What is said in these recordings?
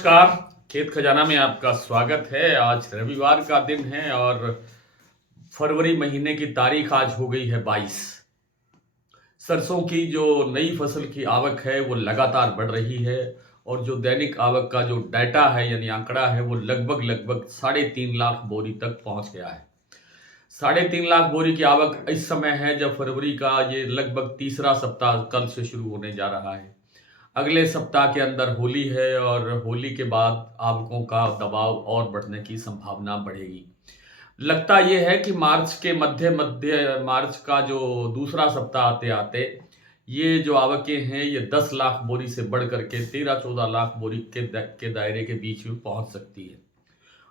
नमस्कार। खेत खजाना में आपका स्वागत है। आज रविवार का दिन है और फरवरी महीने की तारीख आज हो गई है 22। सरसों की जो नई फसल की आवक है वो लगातार बढ़ रही है और जो दैनिक आवक का जो डाटा है यानी आंकड़ा है वो लगभग लगभग 3.5 लाख बोरी तक पहुंच गया है। 3.5 लाख बोरी की आवक इस समय है जब फरवरी का ये लगभग तीसरा सप्ताह कल से शुरू होने जा रहा है। अगले सप्ताह के अंदर होली है और होली के बाद आवकों का दबाव और बढ़ने की संभावना बढ़ेगी। लगता ये है कि मार्च के मध्य मध्य मार्च का जो दूसरा सप्ताह आते आते ये जो आवकें हैं ये 10 लाख बोरी से बढ़ करके 13-14 लाख बोरी के दायरे के बीच में पहुंच सकती है।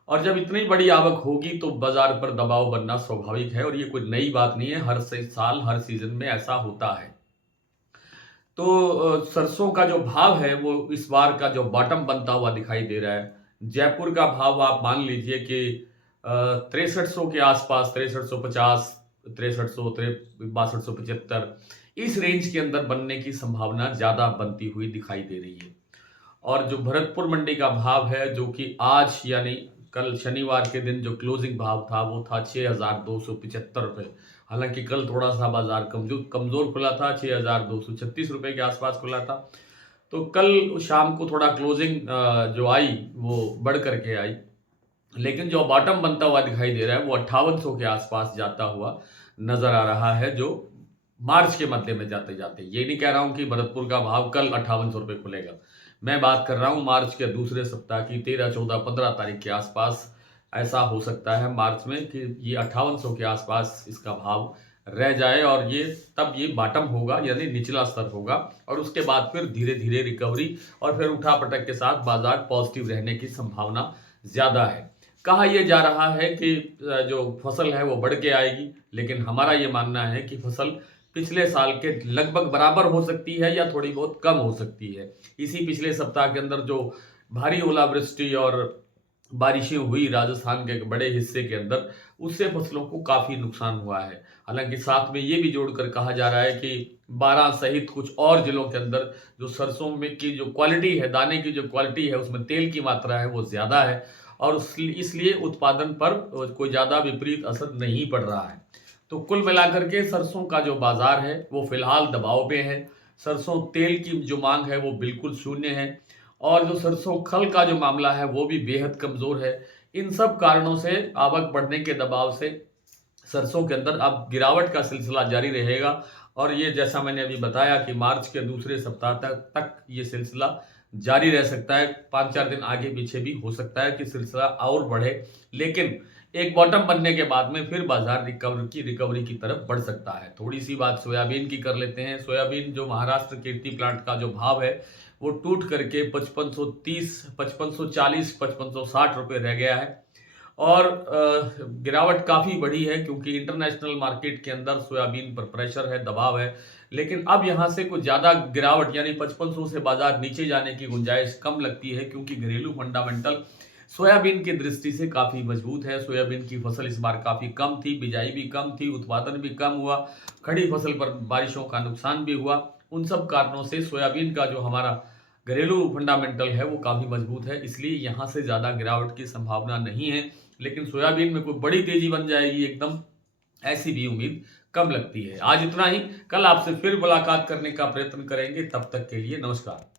और जब इतनी बड़ी आवक होगी तो बाजार पर दबाव बनना स्वाभाविक है और ये कोई नई बात नहीं है। हर साल हर सीजन में ऐसा होता है। तो सरसों का जो भाव है वो इस बार का जो बॉटम बनता हुआ दिखाई दे रहा है। जयपुर का भाव आप मान लीजिए कि 6300 के आसपास, 6350, 6300, 6275 इस रेंज के अंदर बनने की संभावना ज्यादा बनती हुई दिखाई दे रही है। और जो भरतपुर मंडी का भाव है जो कि आज यानी कल शनिवार के दिन जो क्लोजिंग भाव था वो था 6275 रुपये। हालांकि कल थोड़ा सा बाजार कमजोर कमजोर खुला था, 6236 रुपये के आसपास खुला था। तो कल शाम को थोड़ा क्लोजिंग जो आई वो बढ़ करके आई, लेकिन जो बॉटम बनता हुआ दिखाई दे रहा है वो 5800 के आसपास जाता हुआ नजर आ रहा है, जो मार्च के मध्य में जाते जाते। ये नहीं कह रहा हूं कि भरतपुर का भाव कल 5800 रुपये खुलेगा। मैं बात कर रहा हूं मार्च के दूसरे सप्ताह की 13, 14, 15 तारीख के आसपास ऐसा हो सकता है मार्च में कि ये 5800 के आसपास इसका भाव रह जाए और ये तब ये बॉटम होगा यानी निचला स्तर होगा और उसके बाद फिर धीरे धीरे रिकवरी और फिर उठापटक के साथ बाजार पॉजिटिव रहने की संभावना ज्यादा है। कहा यह जा रहा है कि जो फसल है वो बढ़ के आएगी, लेकिन हमारा ये मानना है कि फसल पिछले साल के लगभग बराबर हो सकती है या थोड़ी बहुत कम हो सकती है। इसी पिछले सप्ताह के अंदर जो भारी ओलावृष्टि और बारिशें हुई राजस्थान के एक बड़े हिस्से के अंदर, उससे फसलों को काफी नुकसान हुआ है। हालांकि साथ में ये भी जोड़कर कहा जा रहा है कि 12 सहित कुछ और जिलों के अंदर जो सरसों में की जो क्वालिटी है, दाने की जो क्वालिटी है उसमें तेल की मात्रा है वो ज्यादा है और इसलिए उत्पादन पर कोई ज्यादा विपरीत असर नहीं पड़ रहा है। तो कुल मिलाकर के सरसों का जो बाजार है वो फिलहाल दबाव पे है। सरसों तेल की जो मांग है वो बिल्कुल शून्य है और जो सरसों खल का जो मामला है वो भी बेहद कमजोर है। इन सब कारणों से आवक बढ़ने के दबाव से सरसों के अंदर अब गिरावट का सिलसिला जारी रहेगा और ये जैसा मैंने अभी बताया कि मार्च के दूसरे सप्ताह तक ये सिलसिला जारी रह सकता है। 5-4 दिन आगे पीछे भी हो सकता है कि सिलसिला और बढ़े, लेकिन एक बॉटम बनने के बाद में फिर बाजार रिकवरी की तरफ बढ़ सकता है। थोड़ी सी बात सोयाबीन की कर लेते हैं। सोयाबीन जो महाराष्ट्र कीर्ति प्लांट का जो भाव है वो टूट करके 5530, 5540, 5560 रुपये रह गया है और गिरावट काफ़ी बड़ी है क्योंकि इंटरनेशनल मार्केट के अंदर सोयाबीन पर प्रेशर है, दबाव है। लेकिन अब यहाँ से कुछ ज़्यादा गिरावट यानी 5500 से बाजार नीचे जाने की गुंजाइश कम लगती है क्योंकि घरेलू फंडामेंटल सोयाबीन की दृष्टि से काफ़ी मजबूत है। सोयाबीन की फसल इस बार काफ़ी कम थी, बिजाई भी कम थी, उत्पादन भी कम हुआ, खड़ी फसल पर बारिशों का नुकसान भी हुआ। उन सब कारणों से सोयाबीन का जो हमारा घरेलू फंडामेंटल है वो काफ़ी मजबूत है, इसलिए यहाँ से ज़्यादा गिरावट की संभावना नहीं है। लेकिन सोयाबीन में कोई बड़ी तेजी बन जाएगी एकदम, ऐसी भी उम्मीद कम लगती है। आज इतना ही। कल आपसे फिर मुलाकात करने का प्रयत्न करेंगे। तब तक के लिए नमस्कार।